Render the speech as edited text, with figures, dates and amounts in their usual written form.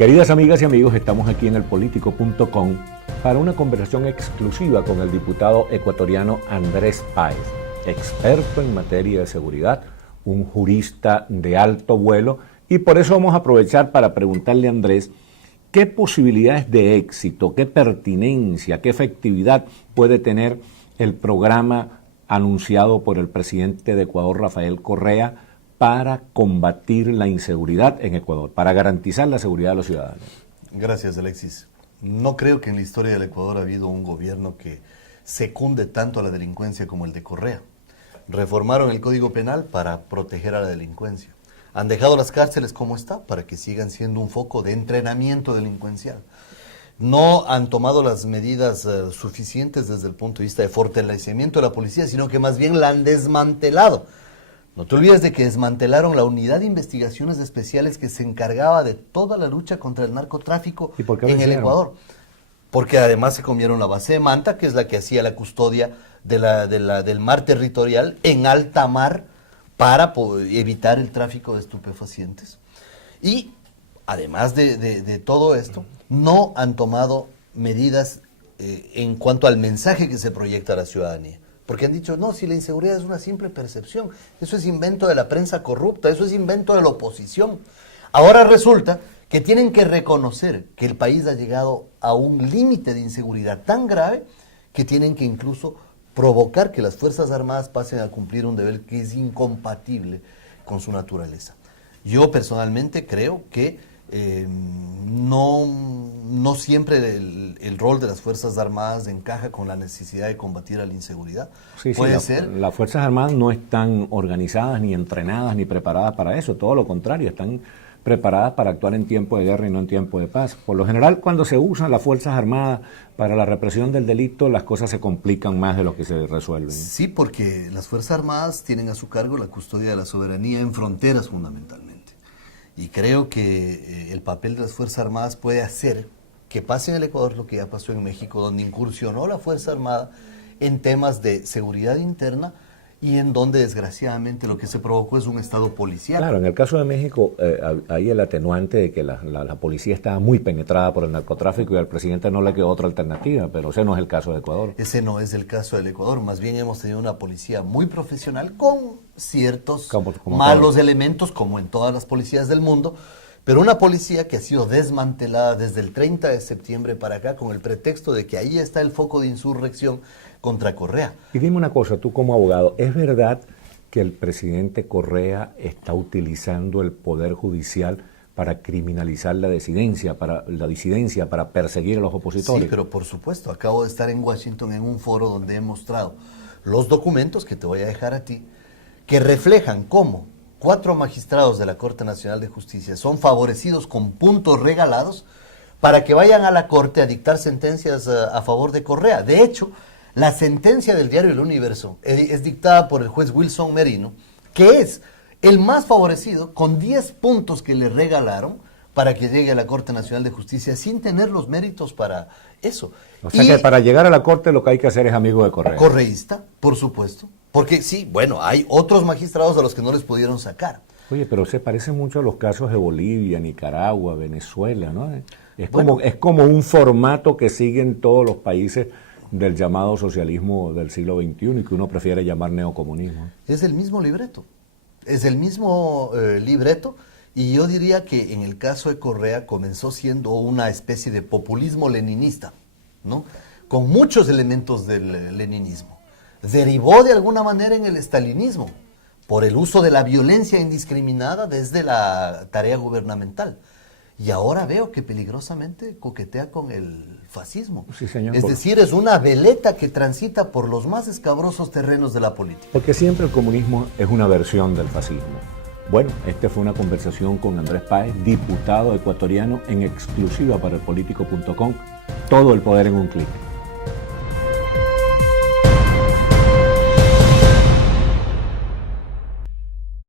Queridas amigas y amigos, estamos aquí en elpolitico.com para una conversación exclusiva con el diputado ecuatoriano Andrés Páez, experto en materia de seguridad, un jurista de alto vuelo, y por eso vamos a aprovechar para preguntarle a Andrés qué posibilidades de éxito, qué pertinencia, qué efectividad puede tener el programa anunciado por el presidente de Ecuador, Rafael Correa, para combatir la inseguridad en Ecuador, para garantizar la seguridad de los ciudadanos. Gracias, Alexis. No creo que en la historia del Ecuador ha habido un gobierno que secunde tanto a la delincuencia como el de Correa. Reformaron el Código Penal para proteger a la delincuencia. Han dejado las cárceles como está para que sigan siendo un foco de entrenamiento delincuencial. No han tomado las medidas suficientes desde el punto de vista de fortalecimiento de la policía, sino que más bien la han desmantelado. No te olvides de que desmantelaron la unidad de investigaciones especiales que se encargaba de toda la lucha contra el narcotráfico en el Ecuador. Porque además se comieron la base de Manta, que es la que hacía la custodia del mar territorial en alta mar para evitar el tráfico de estupefacientes. Y además de todo esto, no han tomado medidas en cuanto al mensaje que se proyecta a la ciudadanía. Porque han dicho, no, si la inseguridad es una simple percepción, eso es invento de la prensa corrupta, eso es invento de la oposición. Ahora resulta que tienen que reconocer que el país ha llegado a un límite de inseguridad tan grave que tienen que incluso provocar que las Fuerzas Armadas pasen a cumplir un deber que es incompatible con su naturaleza. Yo personalmente creo que no siempre el rol de las Fuerzas Armadas encaja con la necesidad de combatir a la inseguridad. Sí, puede ser. Las Fuerzas Armadas no están organizadas, ni entrenadas, ni preparadas para eso. Todo lo contrario, están preparadas para actuar en tiempo de guerra y no en tiempo de paz. Por lo general, cuando se usan las Fuerzas Armadas para la represión del delito, las cosas se complican más de lo que se resuelven. Sí, porque las Fuerzas Armadas tienen a su cargo la custodia de la soberanía en fronteras fundamentalmente. Y creo que el papel de las Fuerzas Armadas puede hacer que pase en el Ecuador lo que ya pasó en México, donde incursionó la Fuerza Armada en temas de seguridad interna y en donde desgraciadamente lo que se provocó es un estado policial. Claro, en el caso de México hay el atenuante de que la policía estaba muy penetrada por el narcotráfico y al presidente no le quedó otra alternativa, pero ese no es el caso de Ecuador. Ese no es el caso del Ecuador, más bien hemos tenido una policía muy profesional con ciertos malos elementos, como en todas las policías del mundo, pero una policía que ha sido desmantelada desde el 30 de septiembre para acá con el pretexto de que ahí está el foco de insurrección contra Correa. Y dime una cosa, tú como abogado, ¿es verdad que el presidente Correa está utilizando el poder judicial para criminalizar la disidencia, para perseguir a los opositores? Sí, pero por supuesto, acabo de estar en Washington en un foro donde he mostrado los documentos que te voy a dejar a ti, que reflejan cómo 4 magistrados de la Corte Nacional de Justicia son favorecidos con puntos regalados para que vayan a la Corte a dictar sentencias a favor de Correa. De hecho, la sentencia del diario El Universo es dictada por el juez Wilson Merino, que es el más favorecido, con 10 puntos que le regalaron para que llegue a la Corte Nacional de Justicia sin tener los méritos para eso. O sea que para llegar a la Corte lo que hay que hacer es amigo de Correa. Correísta, por supuesto. Porque sí, bueno, hay otros magistrados a los que no les pudieron sacar. Oye, pero se parece mucho a los casos de Bolivia, Nicaragua, Venezuela, ¿no? Es como un formato que siguen todos los países del llamado socialismo del siglo XXI y que uno prefiere llamar neocomunismo. Es el mismo libreto. Es el mismo libreto. Y yo diría que en el caso de Correa comenzó siendo una especie de populismo leninista, ¿no? Con muchos elementos del leninismo. Derivó de alguna manera en el estalinismo, por el uso de la violencia indiscriminada desde la tarea gubernamental. Y ahora veo que peligrosamente coquetea con el fascismo. Sí, señor. Es decir, es una veleta que transita por los más escabrosos terrenos de la política. Porque siempre el comunismo es una versión del fascismo. Bueno, esta fue una conversación con Andrés Páez, diputado ecuatoriano en exclusiva para elpolitico.com. Todo el poder en un clic.